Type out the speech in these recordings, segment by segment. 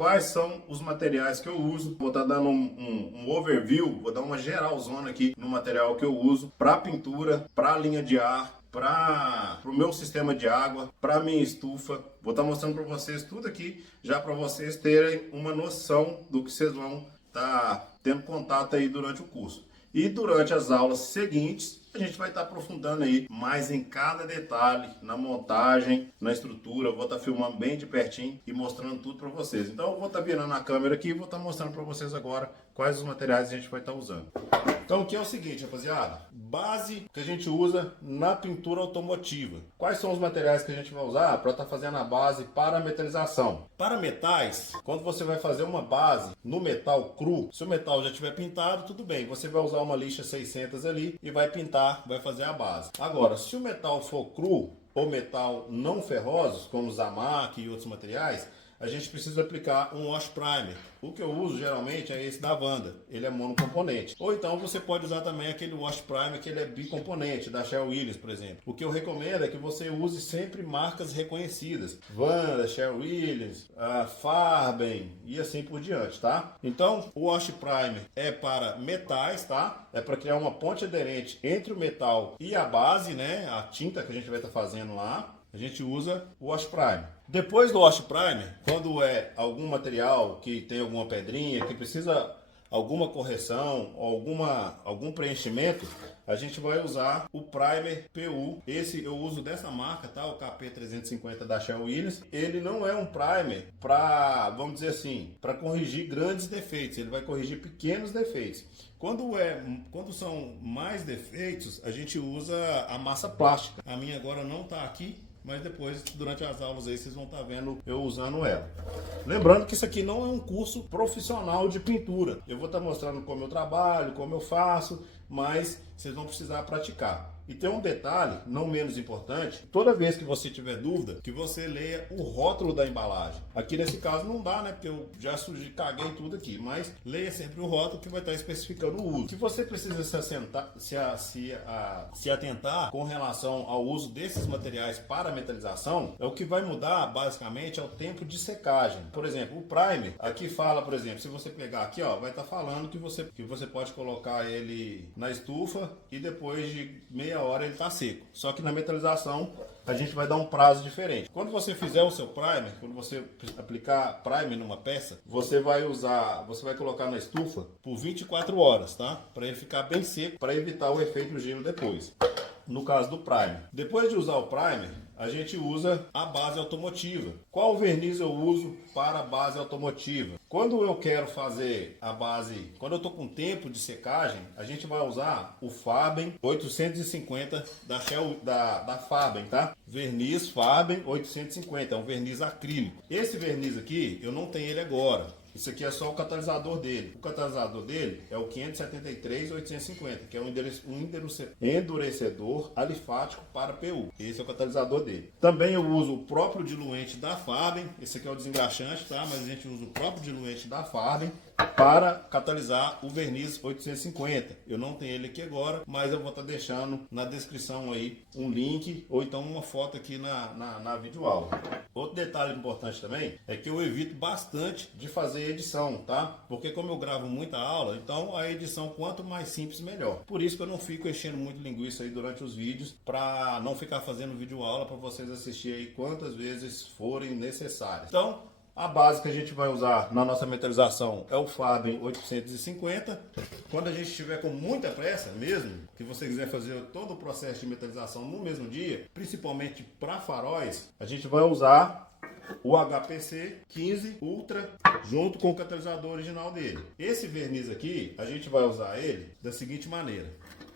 quais são os materiais que eu uso. Vou estar dando um overview, vou dar uma geralzona aqui no material que eu uso para pintura, para linha de ar, para o meu sistema de água, para minha estufa. Vou estar mostrando para vocês tudo aqui, já para vocês terem uma noção do que vocês vão estar tendo contato aí durante o curso. E durante as aulas seguintes, a gente vai estar aprofundando aí mais em cada detalhe, na montagem, na estrutura. Eu vou estar filmando bem de pertinho e mostrando tudo para vocês. Então eu vou estar virando a câmera aqui e vou estar mostrando para vocês agora quais os materiais a gente vai estar usando. Então aqui é o seguinte, rapaziada, base que a gente usa na pintura automotiva. Quais são os materiais que a gente vai usar para estar fazendo a base para a metalização? Para metais, quando você vai fazer uma base no metal cru, se o metal já tiver pintado, tudo bem, você vai usar uma lixa 600 ali e vai pintar, vai fazer a base. Agora, se o metal for cru ou metal não ferrosos, como Zamac e outros materiais, a gente precisa aplicar um wash primer. O que eu uso geralmente é esse da Wanda, ele é monocomponente. Ou então você pode usar também aquele wash primer que ele é bicomponente, da Sherwin-Williams, por exemplo. O que eu recomendo é que você use sempre marcas reconhecidas. Wanda, Sherwin-Williams, Farben e assim por diante, tá? Então, o wash primer é para metais, tá? É para criar uma ponte aderente entre o metal e a base, né? A tinta que a gente vai estar fazendo lá. A gente usa o wash primer. Depois do wash primer, quando é algum material que tem alguma pedrinha, que precisa alguma correção, algum preenchimento, a gente vai usar o primer PU. Esse eu uso dessa marca, tá? O KP350 da Sherwin-Williams. Ele não é um primer para, vamos dizer assim, para corrigir grandes defeitos. Ele vai corrigir pequenos defeitos. Quando são mais defeitos, a gente usa a massa plástica. A minha agora não está aqui, mas depois, durante as aulas aí, vocês vão estar vendo eu usando ela. Lembrando que isso aqui não é um curso profissional de pintura. Eu vou estar mostrando como eu trabalho, como eu faço, mas vocês vão precisar praticar. E tem um detalhe, não menos importante, toda vez que você tiver dúvida, que você leia o rótulo da embalagem. Aqui nesse caso não dá, né? Porque eu já caguei tudo aqui, mas leia sempre o rótulo que vai estar especificando o uso. Se você precisa se atentar com relação ao uso desses materiais para metalização, é o que vai mudar basicamente é o tempo de secagem. Por exemplo, o primer, aqui fala, por exemplo, se você pegar aqui, ó, vai estar falando que você pode colocar ele na estufa e depois de meia hora ele está seco. Só que na metalização a gente vai dar um prazo diferente. Quando você fizer o seu primer, quando você aplicar primer numa peça, você vai colocar na estufa por 24 horas, tá? Para ele ficar bem seco, para evitar o efeito gelo depois. No caso do primer. Depois de usar o primer, a gente usa a base automotiva. Qual verniz eu uso para a base automotiva? Quando eu quero fazer a base, quando eu estou com tempo de secagem, a gente vai usar o Farben 850 da Farben, tá? Verniz Farben 850, é um verniz acrílico. Esse verniz aqui, eu não tenho ele agora. Isso aqui é só o catalisador dele. O catalisador dele é o 573-850, que é um endurecedor alifático para PU. Esse é o catalisador dele. Também eu uso o próprio diluente da Farben. Esse aqui é o desengraxante, tá? Mas a gente usa o próprio diluente da Farben para catalisar o verniz 850. Eu não tenho ele aqui agora, mas eu vou estar deixando na descrição aí um link ou então uma foto aqui na videoaula. Outro detalhe importante também é que eu evito bastante de fazer edição, tá? Porque como eu gravo muita aula, então a edição quanto mais simples melhor. Por isso que eu não fico enchendo muito linguiça aí durante os vídeos, para não ficar fazendo videoaula para vocês assistirem aí quantas vezes forem necessárias. Então, a base que a gente vai usar na nossa metalização é o Farben 850. Quando a gente estiver com muita pressa mesmo, que você quiser fazer todo o processo de metalização no mesmo dia, principalmente para faróis, a gente vai usar o HPC 15 Ultra junto com o catalisador original dele. Esse verniz aqui, a gente vai usar ele da seguinte maneira.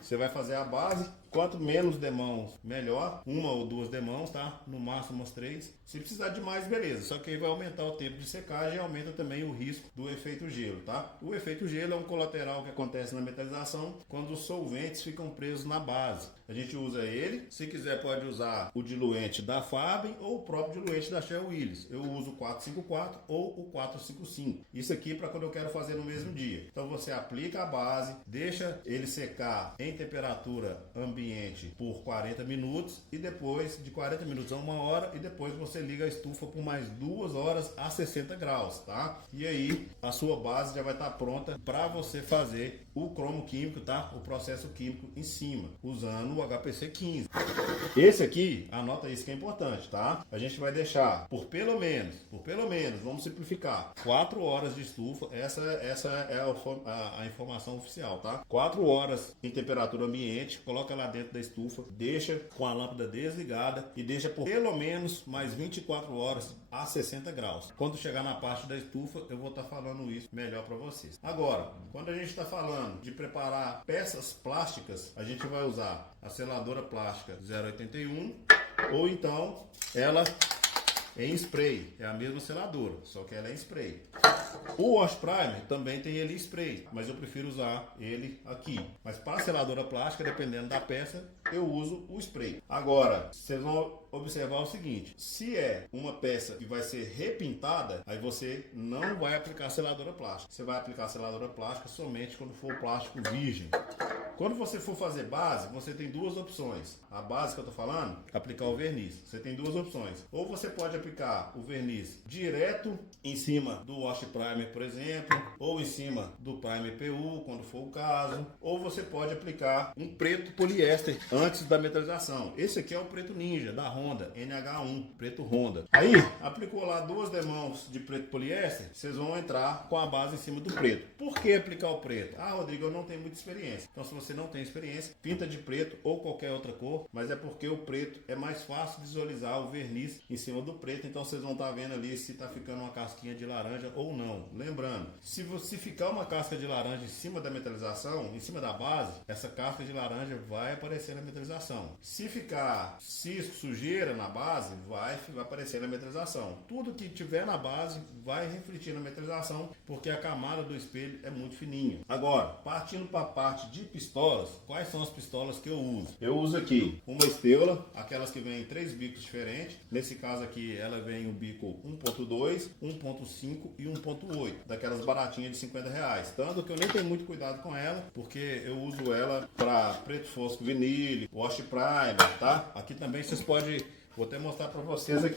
Você vai fazer a base, quanto menos demãos, melhor. Uma ou duas demãos, tá? No máximo umas 3. Se precisar de mais, beleza. Só que aí vai aumentar o tempo de secagem e aumenta também o risco do efeito gelo, tá? O efeito gelo é um colateral que acontece na metalização quando os solventes ficam presos na base. A gente usa ele. Se quiser pode usar o diluente da Farben ou o próprio diluente da Sherwin-Williams. Eu uso o 454 ou o 455. Isso aqui para quando eu quero fazer no mesmo dia. Então você aplica a base, deixa ele secar em temperatura ambiente ambiente por 40 minutos e depois de 40 minutos a 1 hora e depois você liga a estufa por mais 2 horas a 60 graus, tá? E aí a sua base já vai estar pronta para você fazer o cromo químico, tá? O processo químico em cima, usando o HPC 15. Esse aqui, anota isso que é importante, tá? A gente vai deixar por pelo menos, vamos simplificar, 4 horas de estufa. Essa é a informação oficial, tá? 4 horas em temperatura ambiente, coloca lá dentro da estufa, deixa com a lâmpada desligada e deixa por pelo menos mais 24 horas a 60 graus. Quando chegar na parte da estufa, eu vou estar falando isso melhor para vocês. Agora, quando a gente está falando de preparar peças plásticas, a gente vai usar a seladora plástica 081 ou então ela em spray, é a mesma seladora, só que ela é em spray. O Wash Primer também tem ele em spray, mas eu prefiro usar ele aqui. Mas para a seladora plástica, dependendo da peça, eu uso o spray. Agora, vocês vão observar o seguinte: se é uma peça que vai ser repintada, aí você não vai aplicar seladora plástica. Você vai aplicar seladora plástica somente quando for plástico virgem. Quando você for fazer base, você tem duas opções. A base que eu tô falando, aplicar o verniz. Você tem duas opções. Ou você pode aplicar o verniz direto em cima do Wash Primer, por exemplo, ou em cima do Primer PU, quando for o caso. Ou você pode aplicar um preto poliéster antes da metalização. Esse aqui é o preto ninja da Honda, NH1, preto Honda. Aí, aplicou lá 2 demãos de preto poliéster, vocês vão entrar com a base em cima do preto. Por que aplicar o preto? Ah, Rodrigo, eu não tenho muita experiência. Então, se você não tem experiência, pinta de preto ou qualquer outra cor, mas é porque o preto é mais fácil visualizar o verniz em cima do preto, então vocês vão estar vendo ali se está ficando uma casquinha de laranja ou não. Lembrando, se você ficar uma casca de laranja em cima da metalização, em cima da base, essa casca de laranja vai aparecer na metalização. Se ficar cisco, sujeira na base, vai aparecer na metalização. Tudo que tiver na base vai refletir na metalização, porque a camada do espelho é muito fininha. Agora, partindo para a parte de pistolas, quais são as pistolas que eu uso? Eu uso aqui uma Steyr, aquelas que vêm em 3 bicos diferentes. Nesse caso aqui, ela vem o bico 1.2, 1.5 e 1.8, daquelas baratinhas de 50 reais. Tanto que eu nem tenho muito cuidado com ela, porque eu uso ela para preto fosco vinílico, Wash Primer, tá? Aqui também vocês podem... Vou até mostrar para vocês aqui.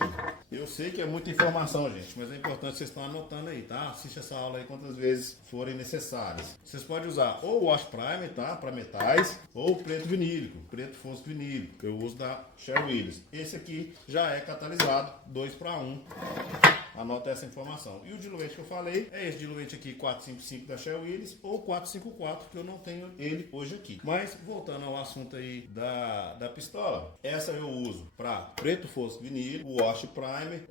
Eu sei que é muita informação, gente, mas é importante vocês estão anotando aí, tá? Assiste essa aula aí quantas vezes forem necessárias. Vocês podem usar ou o Wash Primer, tá? Para metais, ou o preto vinílico, preto fosco vinílico. Eu uso da Sherwin-Williams. Esse aqui já é catalisado 2:1. Anota essa informação. E o diluente que eu falei é esse diluente aqui 455 da Sherwin-Williams ou 454, que eu não tenho ele hoje aqui. Mas voltando ao assunto aí da pistola, essa eu uso para preto fosco vinílico, o Wash Primer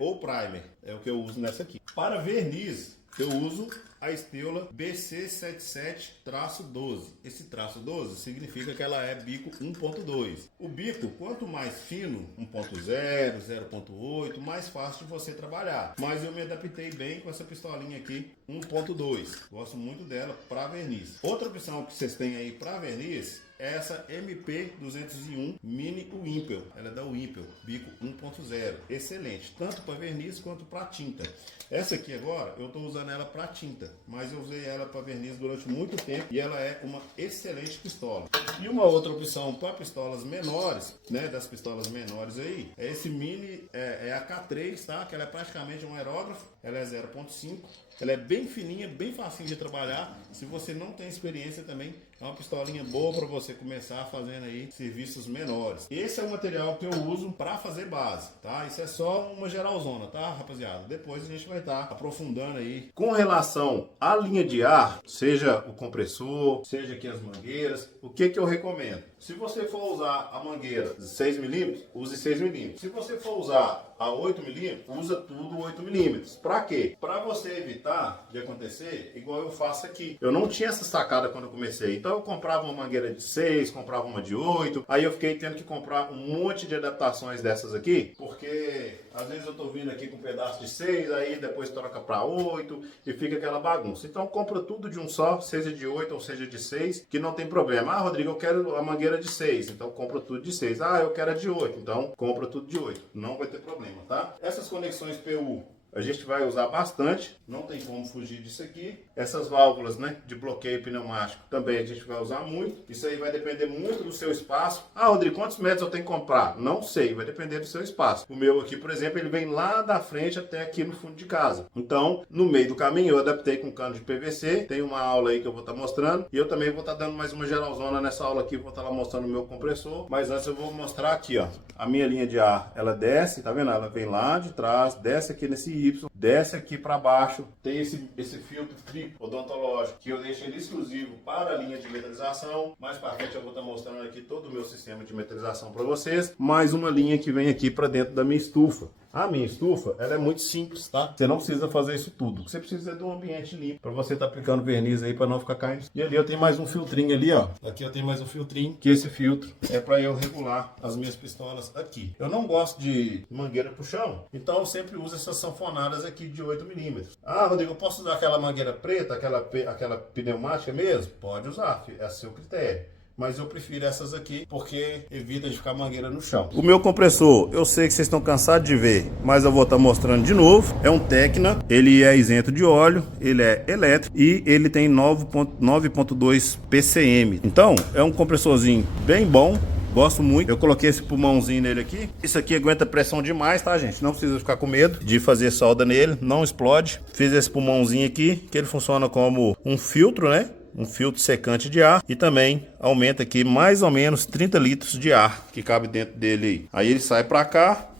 ou Primer, é o que eu uso nessa aqui. Para verniz, eu uso a Steyr BC77-12. Esse traço 12 significa que ela é bico 1.2. O bico, quanto mais fino, 1.0, 0.8, mais fácil de você trabalhar. Mas eu me adaptei bem com essa pistolinha aqui, 1.2. Gosto muito dela para verniz. Outra opção que vocês têm aí para verniz é essa MP201 Mini Wimpel. Ela é da Wimpel, bico 1.0. Excelente, tanto para verniz quanto para tinta. Essa aqui agora, eu estou usando ela para tinta, mas eu usei ela para verniz durante muito tempo e ela é uma excelente pistola. E uma outra opção para pistolas menores, né, das pistolas menores aí, é esse Mini, é a K3, tá? Que ela é praticamente um aerógrafo, ela é 0.5. Ela é bem fininha, bem facinho de trabalhar. Se você não tem experiência também, é uma pistolinha boa para você começar fazendo aí serviços menores. Esse é o material que eu uso para fazer base, tá? Isso é só uma geralzona, tá, rapaziada? Depois a gente vai estar aprofundando aí. Com relação à linha de ar, seja o compressor, seja aqui as mangueiras, o que eu recomendo? Se você for usar a mangueira de 6 mm, use 6 mm. Se você for usar a 8 mm, usa tudo 8 mm. Para quê? Para você evitar de acontecer igual eu faço aqui. Eu não tinha essa sacada quando eu comecei. Então eu comprava uma mangueira de 6, comprava uma de 8. Aí eu fiquei tendo que comprar um monte de adaptações dessas aqui, porque às vezes eu tô vindo aqui com um pedaço de 6, aí depois troca para 8 e fica aquela bagunça. Então compra tudo de um só, seja de 8 ou seja de 6, que não tem problema. Ah, Rodrigo, eu quero a mangueira de 6, então compra tudo de 6. Ah, eu quero a de 8, então compra tudo de 8. Não vai ter problema, tá? Essas conexões PU a gente vai usar bastante, não tem como fugir disso aqui. Essas válvulas, né, de bloqueio pneumático também a gente vai usar muito. Isso aí vai depender muito do seu espaço. Ah, Rodrigo, quantos metros eu tenho que comprar? Não sei, vai depender do seu espaço. O meu aqui, por exemplo, ele vem lá da frente até aqui no fundo de casa. Então, no meio do caminho eu adaptei com cano de PVC. Tem uma aula aí que eu vou estar mostrando. E eu também vou estar dando mais uma geralzona nessa aula aqui. Vou estar lá mostrando o meu compressor. Mas antes eu vou mostrar aqui, ó. A minha linha de ar, ela desce, tá vendo? Ela vem lá de trás, desce aqui nesse Y, desce aqui para baixo. Tem esse filtro triplo odontológico que eu deixo ele exclusivo para a linha de metalização. Mais para frente eu vou estar mostrando aqui todo o meu sistema de metalização para vocês. Mais uma linha que vem aqui para dentro da minha estufa. A minha estufa, ela é muito simples, tá? Você não precisa fazer isso tudo. Você precisa é de um ambiente limpo para você estar aplicando verniz aí para não ficar caindo. E ali eu tenho mais um filtrinho ali, ó. Aqui eu tenho mais um filtrinho, que esse filtro é para eu regular as minhas pistolas aqui. Eu não gosto de mangueira pro chão, então eu sempre uso essas sanfonadas aqui de 8 milímetros. Ah, Rodrigo, eu posso usar aquela mangueira preta, aquela pneumática mesmo? Pode usar, é a seu critério. Mas eu prefiro essas aqui porque evita de ficar mangueira no chão. O meu compressor, eu sei que vocês estão cansados de ver, mas eu vou estar mostrando de novo. É um Tecna, ele é isento de óleo, ele é elétrico e ele tem 9.2 PCM. Então, é um compressorzinho bem bom. Gosto muito. Eu coloquei esse pulmãozinho nele aqui. Isso aqui aguenta pressão demais, tá, gente? Não precisa ficar com medo de fazer solda nele. Não explode. Fiz esse pulmãozinho aqui, que ele funciona como um filtro, né? Um filtro secante de ar e também aumenta aqui mais ou menos 30 litros de ar que cabe dentro dele. Aí ele sai para cá.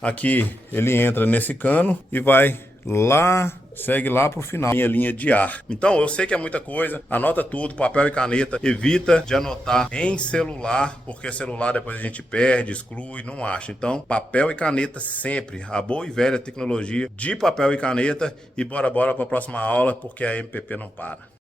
Aqui ele entra nesse cano e vai lá, segue lá pro final, minha linha de ar. Então, eu sei que é muita coisa, anota tudo, papel e caneta, evita de anotar em celular, porque celular depois a gente perde, exclui, não acha. Então, papel e caneta sempre, a boa e velha tecnologia de papel e caneta, e bora para a próxima aula, porque a MPP não para.